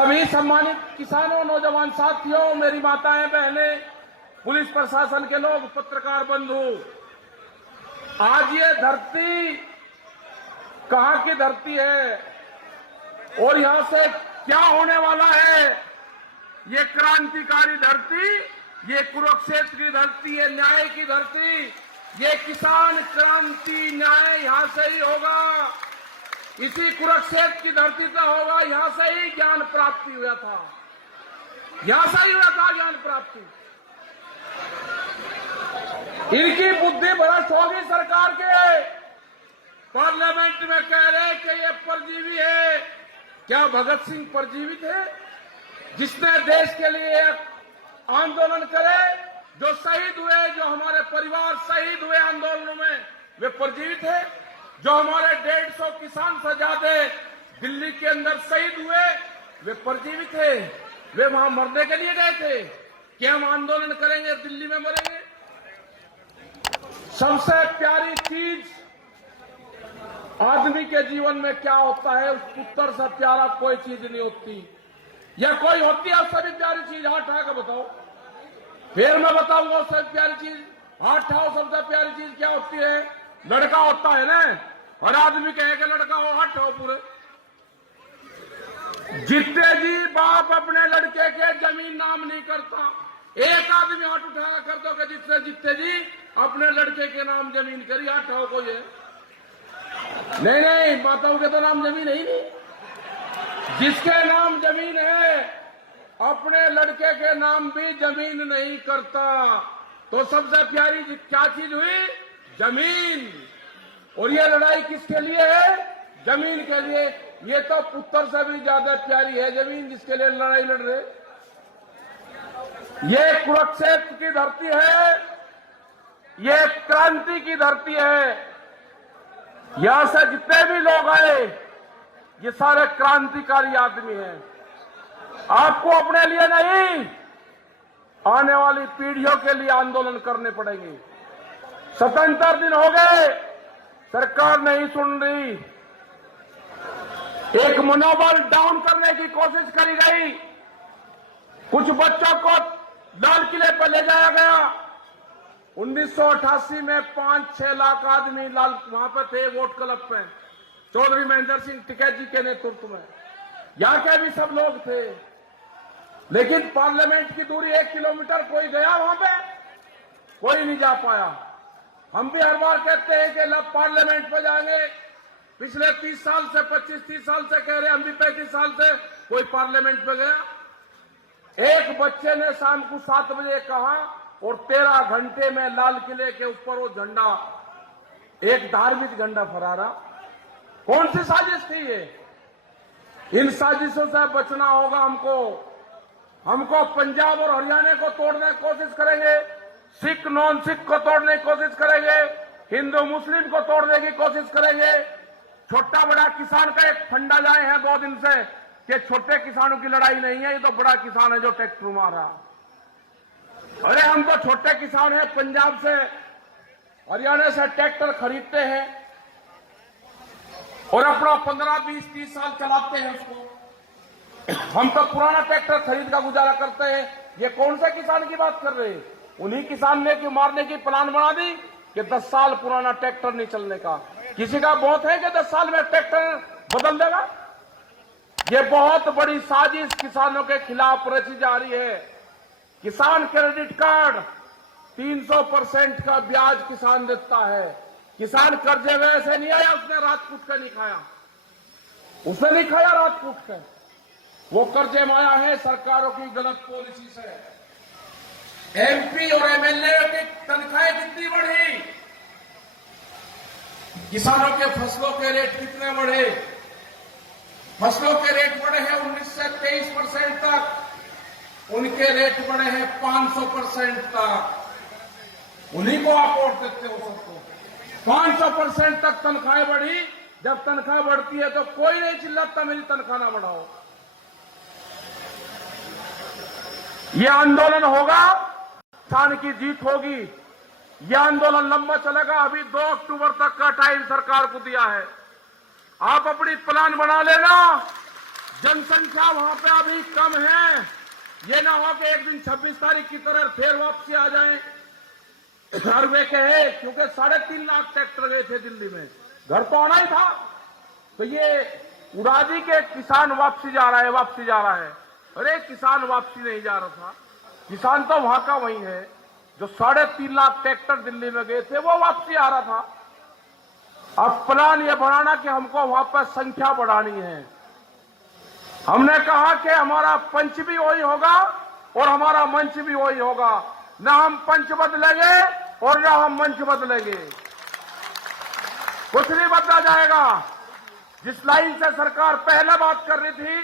सभी सम्मानित किसानों, नौजवान साथियों, मेरी माताएं, बहनें, पुलिस प्रशासन के लोग, पत्रकार बंधु, आज ये धरती कहां की धरती है और यहां से क्या होने वाला है? ये क्रांतिकारी धरती, ये कुरुक्षेत्र की धरती, ये न्याय की धरती, ये किसान क्रांति न्याय यहां से ही होगा। इसी कुरुक्षेत्र की धरती से होगा। यहां से ही ज्ञान प्राप्ति हुआ था, यहां से ही हुआ था ज्ञान प्राप्ति। इनकी बुद्धि भ्रष्ट होगी सरकार के। पार्लियामेंट में कह रहे कि ये परजीवी है। क्या भगत सिंह परजीवी थे जिसने देश के लिए आंदोलन करे? जो शहीद हुए, जो हमारे परिवार शहीद हुए आंदोलनों में, वे परजीवी थे? जो हमारे 150 किसान से ज्यादा दिल्ली के अंदर शहीद हुए, वे परजीवी थे? वे वहां मरने के लिए गए थे कि हम आंदोलन करेंगे, दिल्ली में मरेंगे? सबसे प्यारी चीज आदमी के जीवन में क्या होता है, उस पुत्र से प्यारा कोई चीज नहीं होती। या कोई होती है सभी प्यारी चीज? हाथ उठा के बताओ, फिर मैं बताऊंगा उससे प्यारी चीज। हाथ उठाओ, सबसे प्यारी चीज क्या होती है? लड़का होता है ना। और आदमी कहे कि लड़का हो, हाथ उठाओ पूरे। जितने जी बाप अपने लड़के के जमीन नाम नहीं करता, एक आदमी हाथ उठा कर दो कि जितने जितने जी अपने लड़के के नाम जमीन करी, हाथ उठाओ को ये। नहीं, माताओं के तो नाम जमीन है ही नहीं। जिसके नाम जमीन है अपने लड़के के नाम भी जमीन नहीं करता। तो सबसे प्यारी क्या चीज हुई? जमीन। और ये लड़ाई किसके लिए है? जमीन के लिए। ये तो पुत्र से भी ज्यादा प्यारी है जमीन, जिसके लिए लड़ाई लड़ रहे। ये कुरुक्षेत्र की धरती है, ये क्रांति की धरती है। यहां से जितने भी लोग आए, ये सारे क्रांतिकारी आदमी हैं। आपको अपने लिए नहीं, आने वाली पीढ़ियों के लिए आंदोलन करने पड़ेंगे। 77 दिन हो गए, सरकार नहीं सुन रही। एक मनोबल डाउन करने की कोशिश करी गई। कुछ बच्चों को लाल किले पर ले जाया गया। 1988 में 5-6 लाख आदमी लाल वहां पर थे, वोट क्लब पे, चौधरी महेंद्र सिंह टिकैत जी के नेतृत्व में। यहां के भी सब लोग थे, लेकिन पार्लियामेंट की दूरी 1 किलोमीटर। कोई गया वहां पे? कोई नहीं जा पाया। हम भी हर बार कहते हैं कि पार्लियामेंट पे जाएंगे। पिछले 30 साल से, 25-30 साल से कह रहे, हम भी 35 साल से। कोई पार्लियामेंट पे गया? एक बच्चे ने शाम को 7 बजे कहा और 13 घंटे में लाल किले के ऊपर वो झंडा, एक धार्मिक झंडा फहरा। कौन सी साजिश थी ये? इन साजिशों से बचना होगा हमको। हमको पंजाब और हरियाणा को तोड़ने की कोशिश करेंगे, सिख नॉन सिख को तोड़ने की कोशिश करेंगे, हिंदू मुस्लिम को तोड़ने की कोशिश करेंगे। छोटा बड़ा किसान का एक फंडा जाए हैं 2 दिन से कि छोटे किसानों की लड़ाई नहीं है, ये तो बड़ा किसान है जो ट्रैक्टर मारा। अरे हम तो छोटे किसान हैं, पंजाब से हरियाणा से ट्रैक्टर खरीदते हैं और अपना 15, 20, 30 साल चलाते हैं उसको। हम तो पुराना ट्रैक्टर खरीद का गुजारा करते हैं। ये कौन सा किसान की बात कर रहे हैं? उन्हीं किसान ने कि मारने की प्लान बना दी कि 10 साल पुराना ट्रैक्टर नहीं चलने का। किसी का बहुत है कि 10 साल में ट्रैक्टर बदल देगा? ये बहुत बड़ी साजिश किसानों के खिलाफ रची जा रही है। किसान क्रेडिट कार्ड 300% का ब्याज किसान देता है। किसान कर्जे में ऐसे नहीं आया, उसने रात कूट कर नहीं खाया, उसने नहीं खाया रात कूट कर। वो कर्जे में आया है सरकारों की गलत पॉलिसी से। एमपी और एमएलए की तनख्वाहें कितनी बढ़ी? किसानों के फसलों के रेट कितने बढ़े? फसलों के रेट बढ़े हैं 19 से 23% तक। उनके रेट बढ़े हैं 500% तक। उन्हीं को आप वोट देते हो सबको। 500% तक तनख्वाहें बढ़ी। जब तनख्वाह बढ़ती है तो कोई नहीं चिल्लाता मेरी तनख्वाह ना बढ़ाओ। ये आंदोलन होगा, किसान की जीत होगी। यह आंदोलन लंबा चलेगा। अभी 2 अक्टूबर तक का टाइम सरकार को दिया है। आप अपनी प्लान बना लेना। जनसंख्या वहां पे अभी कम है। ये ना हो कि एक दिन 26 तारीख की तरह फिर वापसी आ जाए। घर वे कहे, क्योंकि 3.5 लाख ट्रैक्टर गए थे दिल्ली में, घर तो आना ही था। तो ये उड़ादी के किसान वापसी जा रहा है, वापसी जा रहा है। अरे किसान वापसी नहीं जा रहा था, किसान तो वहां का वही है। जो 3.5 लाख ट्रैक्टर दिल्ली में गए थे वो वापसी आ रहा था। अब प्लान ये बनाना कि हमको वहां पर संख्या बढ़ानी है। हमने कहा कि हमारा पंच भी वही होगा और हमारा मंच भी वही होगा। न हम पंच बदलेंगे और न हम मंच बदलेंगे, कुछ नहीं बदला जाएगा। जिस लाइन से सरकार पहले बात कर रही थी,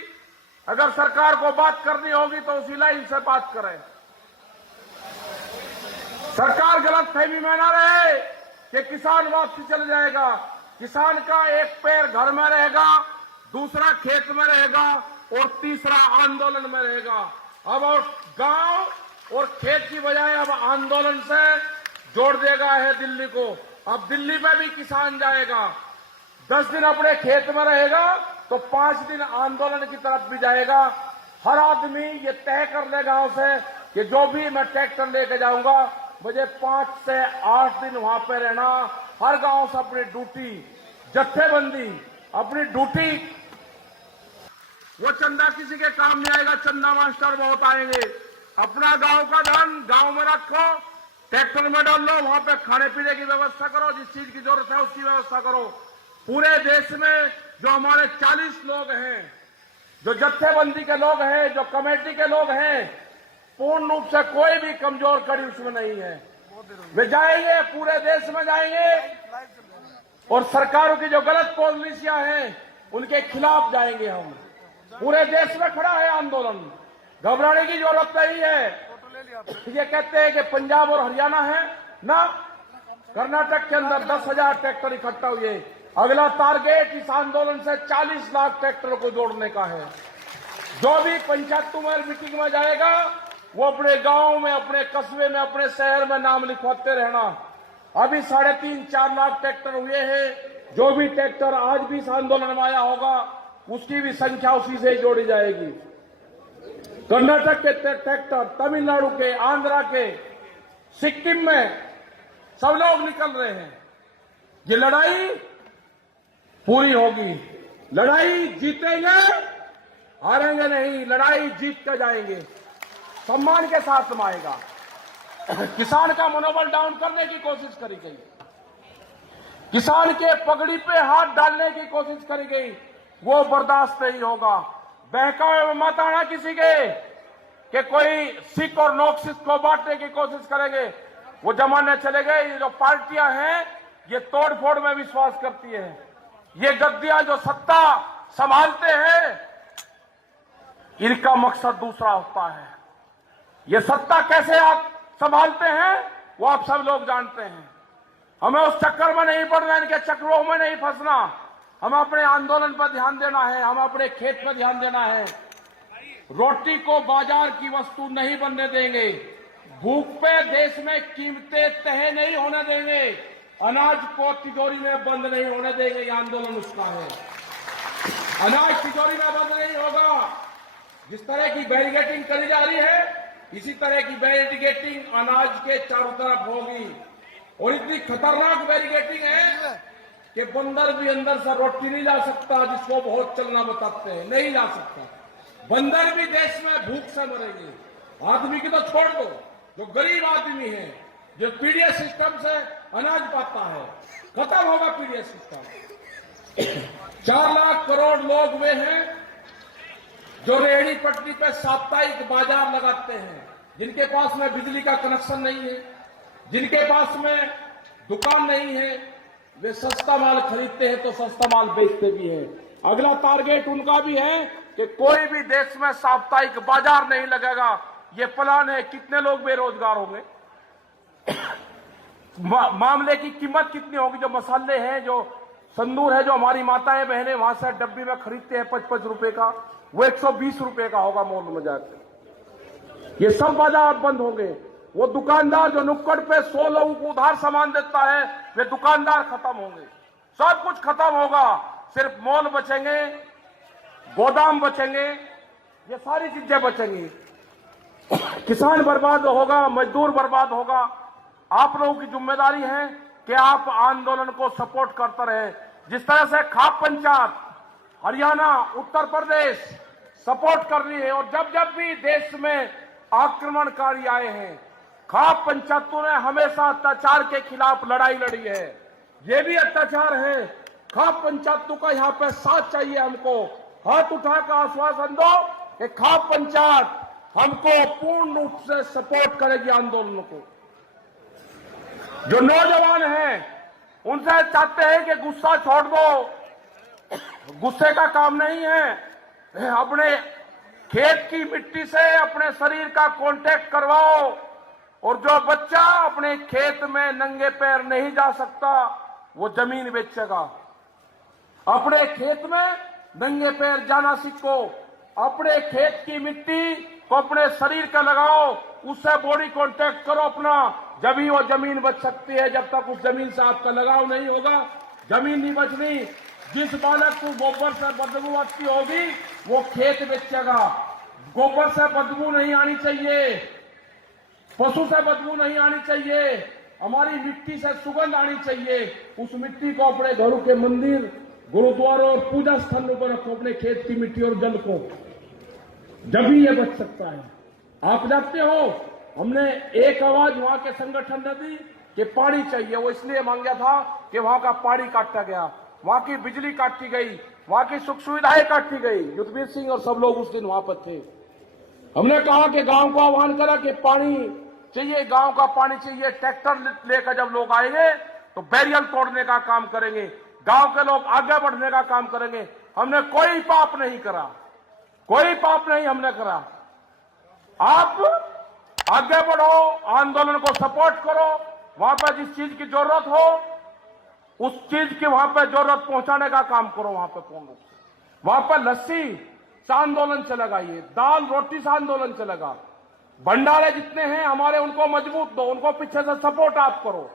अगर सरकार को बात करनी होगी तो उसी लाइन से बात करें। सरकार गलतफहमी में ना रहे कि किसान वापसी चल जाएगा। किसान का एक पैर घर में रहेगा, दूसरा खेत में रहेगा और तीसरा आंदोलन में रहेगा। अब और गांव और खेत की बजाय अब आंदोलन से जोड़ देगा है दिल्ली को। अब दिल्ली में भी किसान जाएगा, 10 दिन अपने खेत में रहेगा तो 5 दिन आंदोलन की तरफ भी जाएगा। हर आदमी ये तय कर लेगा उसे कि जो भी मैं ट्रैक्टर लेके जाऊंगा मुझे 5 से 8 दिन वहां पे रहना। हर गांव से अपनी ड्यूटी, जत्थेबंदी अपनी ड्यूटी। वो चंदा किसी के काम नहीं आएगा, चंदा मास्टर बहुत आएंगे। अपना गांव का धन गांव में रखो, ट्रैक्टर में डाल लो, वहां पे खाने पीने की व्यवस्था करो, जिस चीज की जरूरत है उसकी व्यवस्था करो। पूरे देश में जो हमारे 40 लोग हैं, जो जत्थेबंदी के लोग हैं, जो कमेटी के लोग हैं, पूर्ण रूप से कोई भी कमजोर कड़ी उसमें नहीं है। वे जाएंगे, पूरे देश में जाएंगे और सरकारों की जो गलत पॉलिसियां हैं उनके खिलाफ जाएंगे हम। पूरे देश में खड़ा है आंदोलन, घबराने की जरूरत नहीं है। ये कहते हैं कि पंजाब और हरियाणा है ना, कर्नाटक के अंदर 10,000 ट्रैक्टर इकट्ठा हुए। अगला टारगेट इस आंदोलन से 40 लाख ट्रैक्टरों को जोड़ने का है। जो भी पंचायतों में मीटिंग में जाएगा वो अपने गांव में, अपने कस्बे में, अपने शहर में नाम लिखवाते रहना। अभी 3.5-4 लाख ट्रैक्टर हुए हैं। जो भी ट्रैक्टर आज भी इस आंदोलन में आया होगा उसकी भी संख्या उसी से जोड़ी जाएगी। कर्नाटक के ट्रैक्टर, तमिलनाडु के, आंध्रा के, सिक्किम में सब लोग निकल रहे हैं। ये लड़ाई पूरी होगी, लड़ाई जीतेंगे, हारेंगे नहीं, लड़ाई जीत कर जाएंगे, सम्मान के साथ समाएगा। किसान का मनोबल डाउन करने की कोशिश करी गई, किसान के पगड़ी पे हाथ डालने की कोशिश करी गई, वो बर्दाश्त नहीं होगा। बहकावे में मत आना किसी के कि कोई सिख और नॉन सिख को बांटने की कोशिश करेंगे। वो जमाने चले गए। ये जो पार्टियां हैं ये तोड़ फोड़ में विश्वास करती है। ये गद्दियां जो सत्ता संभालते हैं इनका मकसद दूसरा होता है। ये सत्ता कैसे आप संभालते हैं वो आप सब लोग जानते हैं। हमें उस चक्कर में नहीं पड़ना, इनके चक्रों में नहीं फंसना। हमें अपने आंदोलन पर ध्यान देना है, हम अपने खेत पर ध्यान देना है। रोटी को बाजार की वस्तु नहीं बनने देंगे। भूख पे देश में कीमतें तय नहीं होने देंगे। अनाज को तिजोरी में बंद नहीं होने देंगे। ये आंदोलन उसका है। अनाज तिजोरी में बंद नहीं होगा। जिस तरह की बैरिकेडिंग करी जा रही है इसी तरह की बैरिकेडिंग अनाज के चारों तरफ होगी। और इतनी खतरनाक बैरिकेडिंग है कि बंदर भी अंदर से रोटी नहीं ला सकता, जिसको बहुत चलना बताते हैं, नहीं ला सकता। बंदर भी देश में भूख से मरेंगे। आदमी की तो छोड़ दो, जो गरीब आदमी है, जो पीडीएस सिस्टम से अनाज पाता है, खत्म होगा पीडीएस सिस्टम। 4 लाख करोड़ लोग वे हैं जो रेहड़ी पटरी पे साप्ताहिक बाजार लगाते हैं, जिनके पास में बिजली का कनेक्शन नहीं है, जिनके पास में दुकान नहीं है, वे सस्ता माल खरीदते हैं तो सस्ता माल बेचते भी हैं। अगला टारगेट उनका भी है कि कोई भी देश में साप्ताहिक बाजार नहीं लगेगा। ये प्लान है। कितने लोग बेरोजगार होंगे, मामले की कीमत कितनी होगी। जो मसाले हैं, जो संदूर है, जो हमारी माताएं बहनें वहां से डब्बी में खरीदते हैं 55 रुपए का, वो 120 रुपए का होगा मॉल में जाकर। ये सब बाजार बंद होंगे। वो दुकानदार जो नुक्कड़ पे 100 लोगों को उधार सामान देता है वे दुकानदार खत्म होंगे। सब कुछ खत्म होगा, सिर्फ मॉल बचेंगे। गोदाम बचेंगे, ये सारी चीजें बचेंगी। किसान बर्बाद होगा, मजदूर बर्बाद होगा। आप लोगों की जिम्मेदारी है कि आप आंदोलन को सपोर्ट करते रहे। जिस तरह से खाप पंचायत हरियाणा, उत्तर प्रदेश सपोर्ट कर रही है, और जब जब भी देश में आक्रमणकारी आए हैं, खाप पंचायतों ने हमेशा अत्याचार के खिलाफ लड़ाई लड़ी है। ये भी अत्याचार है। खाप पंचायतों का यहाँ पे साथ चाहिए। हमको हाथ उठाकर आश्वासन दो कि खाप पंचायत हमको पूर्ण रूप से सपोर्ट करेगी आंदोलन को। जो नौजवान हैं उनसे चाहते हैं कि गुस्सा छोड़ दो, गुस्से का काम नहीं है। अपने खेत की मिट्टी से अपने शरीर का कांटेक्ट करवाओ, और जो बच्चा अपने खेत में नंगे पैर नहीं जा सकता वो जमीन बेचेगा। अपने खेत में नंगे पैर जाना सीखो, अपने खेत की मिट्टी को अपने शरीर का लगाओ, उससे बॉडी कांटेक्ट करो अपना, जब वो जमीन बच सकती है। जब तक उस जमीन से आपका लगाव नहीं होगा, जमीन नहीं बचनी। जिस बालक को गोबर से बदबू आती होगी वो खेत बेचेगा। गोबर से बदबू नहीं आनी चाहिए, पशु से बदबू नहीं आनी चाहिए, हमारी मिट्टी से सुगंध आनी चाहिए। उस मिट्टी को अपने घरों के मंदिर, गुरुद्वारों और पूजा स्थलों पर रखो, अपने खेत की मिट्टी और जल को, जब भी ये बच सकता है। आप जानते हो हमने एक आवाज वहां के संगठन ने दी कि पानी चाहिए। वो इसलिए मांगा था कि वहां का पानी काटा गया, वहां की बिजली काटी गई, वहां की सुख सुविधाएं काटी गई। युद्धवीर सिंह और सब लोग उस दिन वहां पर थे। हमने कहा कि गांव को आह्वान करा कि पानी चाहिए, गांव का पानी चाहिए। ट्रैक्टर लेकर जब लोग आएंगे तो बैरियर तोड़ने का काम करेंगे, गांव के लोग आगे बढ़ने का काम करेंगे। हमने कोई पाप नहीं करा, कोई पाप नहीं हमने करा। आप आगे बढ़ो, आंदोलन को सपोर्ट करो, वहां पर जिस चीज की जरूरत हो उस चीज की वहां पर जरूरत पहुंचाने का काम करो। वहां पर पूर्ण रूप से वहां पर लस्सी से आंदोलन चलेगा, ये दाल रोटी से आंदोलन चलेगा। भंडारे जितने हैं हमारे उनको मजबूत दो, उनको पीछे से सपोर्ट आप करो।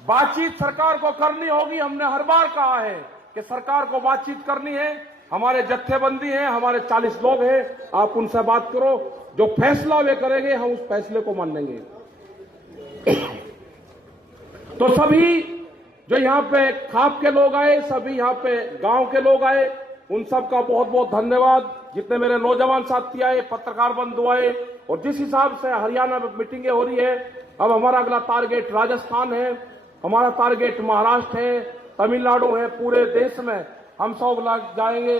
बातचीत सरकार को करनी होगी। हमने हर बार कहा है कि सरकार को बातचीत करनी है। हमारे जत्थेबंदी हैं, हमारे 40 लोग हैं, आप उनसे बात करो। जो फैसला वे करेंगे हम उस फैसले को मानेंगे। तो सभी जो यहाँ पे खाप के लोग आए, सभी यहाँ पे गांव के लोग आए, उन सब का बहुत बहुत धन्यवाद। जितने मेरे नौजवान साथी आए, पत्रकार बंधु आए, और जिस हिसाब से हरियाणा में मीटिंगें हो रही है, अब हमारा अगला टारगेट राजस्थान है, हमारा टारगेट महाराष्ट्र है, तमिलनाडु है। पूरे देश में हम 100 लाख जाएंगे।